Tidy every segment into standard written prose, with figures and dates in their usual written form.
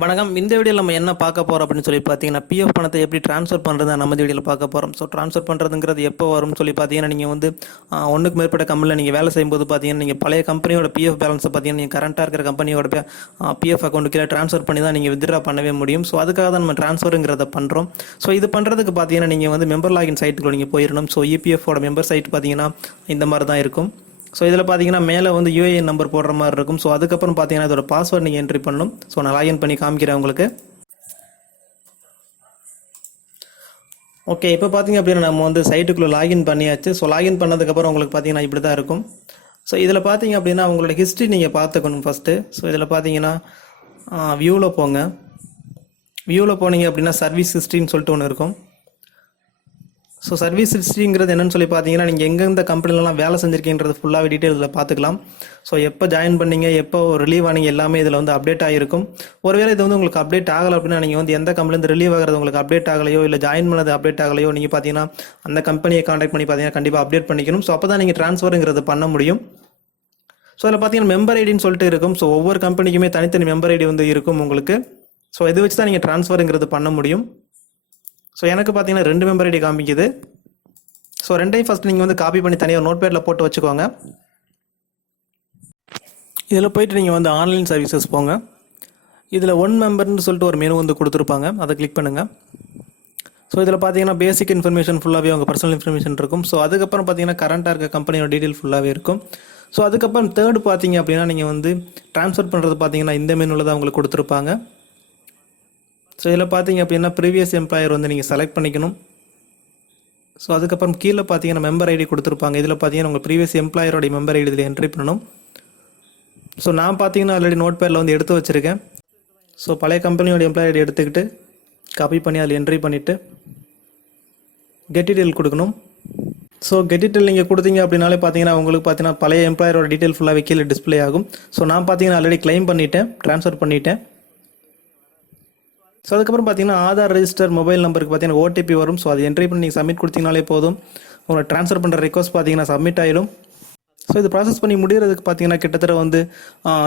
வணக்கம். இந்த வீடியோவில் நம்ம என்ன பார்க்க போகிறோம் அப்படின்னு சொல்லி பார்த்தீங்கன்னா, பிஎஃப் பணத்தை எப்படி ட்ரான்ஸ்ஃபர் பண்ணுறது நம்ம இந்த வீடியோவில் பார்க்க போகிறோம். ஸோ ட்ரான்ஸ்ஃபர் பண்ணுறதுங்கிறது எப்போ வரும்னு சொல்லி பார்த்தீங்கன்னா, நீங்கள் வந்து ஒன்றுக்கு மேற்பட்ட கம்பெனியில் நீங்கள் வேலை செய்யும்போது பார்த்தீங்கன்னா, நீங்கள் பழைய கம்பெனியோட பிஎஃப் பேலன்ஸை பார்த்தீங்கன்னா, நீங்கள் கரண்ட்டாக இருக்கிற கம்பெனியோட பிஎஃப் அக்கௌண்ட்டுக்கு ட்ரான்ஸ்ஃபர் பண்ணி தான் நீங்கள் வித்ட்ரா பண்ணவே முடியும். ஸோ அதுக்காக தான் நம்ம ட்ரான்ஸ்ஃபருங்கிறத பண்ணுறோம். ஸோ இது பண்ணுறதுக்கு பார்த்தீங்கன்னா, நீங்கள் வந்து மெம்பர் லாகின் சைட்டுக்குள்ள நீங்கள் போயிடணும். ஸோ இபிஎஃபோட மெம்பர் சைட் பார்த்தீங்கன்னா இந்த மாதிரி தான் இருக்கும். ஸோ இதில் பார்த்தீங்கன்னா மேலே வந்து யூஏஎன் நம்பர் போடுற மாதிரி இருக்கும். ஸோ அதுக்கப்புறம் பார்த்தீங்கன்னா இதோட பாஸ்வேர்டு நீங்கள் என்ட்ரி பண்ணணும். ஸோ நான் லாகின் பண்ணி காமிக்கிறேன் உங்களுக்கு. ஓகே, இப்போ பார்த்தீங்க அப்படின்னா நம்ம வந்து சைட்டுக்குள்ளே லாகின் பண்ணியாச்சு. ஸோ லாகின் பண்ணதுக்கப்புறம் உங்களுக்கு பார்த்தீங்கன்னா இப்படி தான் இருக்கும். ஸோ இதில் பார்த்தீங்க அப்படின்னா உங்களோட ஹிஸ்ட்ரி நீங்கள் பார்த்துக்கணும் ஃபஸ்ட்டு. ஸோ இதில் பார்த்தீங்கன்னா வியூவில் போங்க. வியூவில் போனீங்க அப்படின்னா சர்வீஸ் ஹிஸ்ட்ரின்னு சொல்லிட்டு ஒன்று இருக்கும். ஸோ சர்வீஸ் ஹிஸ்ட்ரிங்கிறது என்னென்னு சொல்லி பார்த்தீங்கன்னா, நீங்கள் எங்கெந்த கம்பெனிலலாம் வேலை செஞ்சுருக்கீங்கிறது ஃபுல்லாகவே டீட்டெயில்ஸில் பார்த்துக்கலாம். ஸோ எப்போ ஜாயின் பண்ணீங்க, எப்போ ரிலீவ் ஆனீங்க, எல்லாமே இதில் வந்து அப்டேட் ஆகிருக்கும். ஒருவேளை இது வந்து உங்களுக்கு அப்டேட் ஆகலை அப்படின்னா, நீங்கள் வந்து எந்த கம்பெனிலேருந்து ரிலீவ் ஆகிறது உங்களுக்கு அப்டேட் ஆகலையோ, இல்லை ஜாயின் பண்ணது அப்டேட் ஆகலையோ, நீங்கள் பார்த்தீங்கன்னா அந்த கம்பெனியை கான்டாக்ட் பண்ணி பார்த்தீங்கன்னா கண்டிப்பாக அப்டேட் பண்ணிக்கணும். ஸோ அப்போ தான் நீங்கள் ட்ரான்ஸ்ஃபருங்கிறது பண்ண முடியும். ஸோ அதில் பார்த்தீங்கன்னா மெம்பர் ஐடின்னு சொல்லிட்டு இருக்கும். ஸோ ஒவ்வொரு கம்பெனிக்குமே தனித்தனி மெம்பர் ஐடி வந்து இருக்கும் உங்களுக்கு. ஸோ இதை வச்சு தான் நீங்கள் ட்ரான்ஸ்ஃபருங்கிறது பண்ண முடியும். ஸோ எனக்கு பார்த்தீங்கன்னா 2 மெம்பர் ஐடி காமிக்குது. ஸோ ரெண்டையும் ஃபஸ்ட் நீங்கள் வந்து காப்பி பண்ணி தனியாக நோட் பேடில் போட்டு வச்சுக்கோங்க. இதில் போயிட்டு நீங்கள் வந்து ஆன்லைன் சர்வீசஸ் போங்க. இதில் 1 மெம்பர்னு சொல்லிட்டு ஒரு மெனு வந்து கொடுத்துருப்பாங்க, அதை கிளிக் பண்ணுங்கள். ஸோ இதில் பார்த்தீங்கன்னா பேசிக் இன்ஃபர்மேஷன் ஃபுல்லாகவே உங்கள் பர்சனல் இன்ஃபர்மேஷன் இருக்கும். ஸோ அதுக்கப்புறம் பார்த்தீங்கன்னா கரண்ட்டாக இருக்க கம்பெனியோட டீட்டெயில் ஃபுல்லாகவே இருக்கும். ஸோ அதுக்கப்புறம் தேர்டு பார்த்தீங்க அப்படின்னா நீங்கள் வந்து ட்ரான்ஸ்ஃபர் பண்ணுறது பார்த்தீங்கன்னா இந்த மெனுவில் தான் உங்களுக்கு கொடுத்துருப்பாங்க. ஸோ இதில் பார்த்தீங்க அப்படின்னா ப்ரீவியஸ் எம்ப்ளாயர் வந்து நீங்கள் செலக்ட் பண்ணிக்கணும். ஸோ அதுக்கப்புறம் கீழே பார்த்தீங்கன்னா மெம்பர் ஐடி கொடுத்துருப்பாங்க. இதில் பார்த்தீங்கன்னா உங்கள் ப்ரீவியஸ் எம்ப்ளாயரோடைய மெம்பர் ஐடி இதில் என்ட்ரி பண்ணணும். ஸோ நான் பார்த்தீங்கன்னா ஆல்ரெடி நோட் பேடில் வந்து எடுத்து வச்சுருக்கேன். ஸோ பழைய கம்பெனியோட எம்ப்ளாயர் ஐடி எடுத்துக்கிட்டு காப்பி பண்ணி அதில் என்ட்ரி பண்ணிவிட்டு கெட் டீட்டெயில் கொடுக்கணும். ஸோ கெட் டீட்டெயில் நீங்கள் கொடுத்தீங்க அப்படின்னாலே பார்த்தீங்கன்னா உங்களுக்கு பார்த்தீங்கன்னா பழைய எம்ப்ளாயரோட டீட்டெயில் ஃபுல்லாகவே கீழே டிஸ்பிளே ஆகும். ஸோ நான் பார்த்தீங்கன்னா ஆல்ரெடி கிளைம் பண்ணிவிட்டேன், ட்ரான்ஸ்ஃபர் பண்ணிவிட்டேன். ஸோ அதுக்கப்புறம் பார்த்தீங்கன்னா ஆதார் ரெஜிஸ்டர் மொபைல் நம்பருக்கு பார்த்தீங்கன்னா ஓடிபி வரும். ஸோ அது என்ட்ரி பண்ணி நீங்கள் சப்மிட் கொடுத்தீங்கனாலே போதும். உங்களை ட்ரான்ஸ்ஃபர் பண்ணுற ரிக்வஸ்ட் பார்த்தீங்கன்னா சப்மிட் ஆகிடும். ஸோ இது ப்ராசஸ் பண்ணி முடிகிறதுக்கு பார்த்தீங்கன்னா கிட்டத்தட்ட வந்து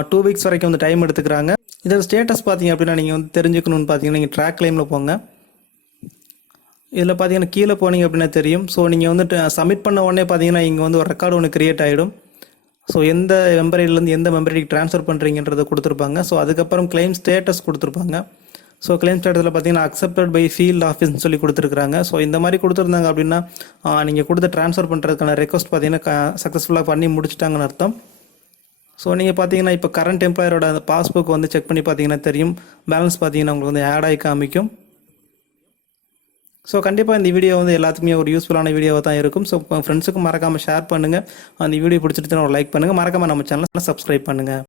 2 வீக்ஸ் வரைக்கும் வந்து டைம் எடுத்துக்கிறாங்க. இதோட ஸ்டேட்டஸ் பார்த்தீங்க அப்படின்னா நீங்கள் வந்து தெரிஞ்சுக்கணும்னு பார்த்தீங்கன்னா நீங்கள் ட்ராக் கிளைமில் போங்க. இதில் பார்த்தீங்கன்னா கீழே போனீங்க அப்படின்னா தெரியும். ஸோ நீங்கள் வந்து சப்மிட் பண்ண உடனே பார்த்தீங்கன்னா இங்கே வந்து ஒரு ரெக்கார்டு ஒன்று கிரியேட் ஆகிடும். ஸோ எந்த மெம்பர் ஐடிலேருந்து எந்த மெம்பர் ஐடிக்கு ட்ரான்ஸ்ஃபர் பண்ணுறீங்கன்றதை கொடுத்துருப்பாங்க. ஸோ அதுக்கப்புறம் கிளைம் ஸ்டேட்டஸ் கொடுத்துருப்பாங்க. ஸோ கிளைம் ஸ்டேட்டஸில் பார்த்தீங்கன்னா அக்செப்டட் பை ஃபீல்ட் ஆஃபீஸ்னு சொல்லி கொடுத்துருக்காங்க. ஸோ இந்த மாதிரி கொடுத்துருந்தாங்க அப்படின்னா நீங்கள் கொடுத்த ட்ரான்ஸ்ஃபர் பண்ணுறதுக்கான ரெக்வஸ்ட் பார்த்தீங்கன்னா சக்ஸஸ்ஃபுல்லாக பண்ணி முடிச்சிட்டாங்கன்னு அர்த்தம். ஸோ நீங்கள் பார்த்தீங்கன்னா இப்போ கரண்ட் எம்ப்ளாயரோட அந்த பாஸ்புக் வந்து செக் பண்ணி பார்த்தீங்கன்னா தெரியும். பேலன்ஸ் பார்த்தீங்கன்னா உங்களுக்கு வந்து ஆட் ஆகி காமிக்கும். ஸோ கண்டிப்பாக இந்த வீடியோ வந்து எல்லாத்துக்குமே ஒரு யூஸ்ஃபுல்லான வீடியோவாக தான் இருக்கும். ஸோ ஃப்ரெண்ட்ஸுக்கும் மறக்காமல் ஷேர் பண்ணுங்கள். அந்த வீடியோ பிடிச்சிட்டு ஒரு லைக் பண்ணுங்கள். மறக்காமல் நம்ம சேனலை சப்ஸ்கிரைப் பண்ணுங்கள்.